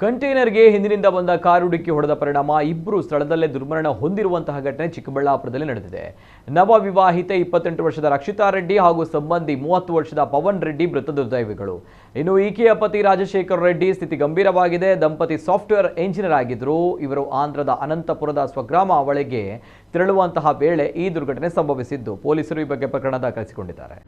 ಕಂಟೈನರ್ಗೆ ಹಿಂದಿನಿಂದ ಬಂದ ಕಾರು ಡಿಕ್ಕಿ ಹೊಡೆದ ಪರಿಣಾಮ ಇಬ್ಬರು ಸ್ಥಳದಲ್ಲೇ ದುರ್ಮರಣ ಹೊಂದಿರುವಂತಹ ಘಟನೆ ಚಿಕ್ಕಬಳ್ಳಾಪುರದಲ್ಲಿ ನಡೆದಿದೆ. ನವ ವಿವಾಹಿತೆ 28 ವರ್ಷದ ರಕ್ಷಿತಾ ರೆಡ್ಡಿ ಹಾಗೂ ಸಂಬಂಧಿ 30 ವರ್ಷದ ಪವನ್ ರೆಡ್ಡಿ ಮೃತ ದುರ್ದೈವಿಗಳು. ಇನ್ನು ಈಕೆಯ ಪತಿ ರಾಜಶೇಖರ್ ರೆಡ್ಡಿ ಸ್ಥಿತಿ ಗಂಭೀರವಾಗಿದೆ. ದಂಪತಿ ಸಾಫ್ಟ್ವೇರ್ ಎಂಜಿನಿಯರ್ ಆಗಿದ್ರು. ಇವರು ಆಂಧ್ರದ ಅನಂತಪುರದ ಸ್ವಗ್ರಾಮ ಅವಳಿಗೆ ತೆರಳುವಂತಹ ವೇಳೆ ಈ ದುರ್ಘಟನೆ ಸಂಭವಿಸಿದ್ದು, ಪೊಲೀಸರು ಈ ಬಗ್ಗೆ ಪ್ರಕರಣ ದಾಖಲಿಸಿಕೊಂಡಿದ್ದಾರೆ.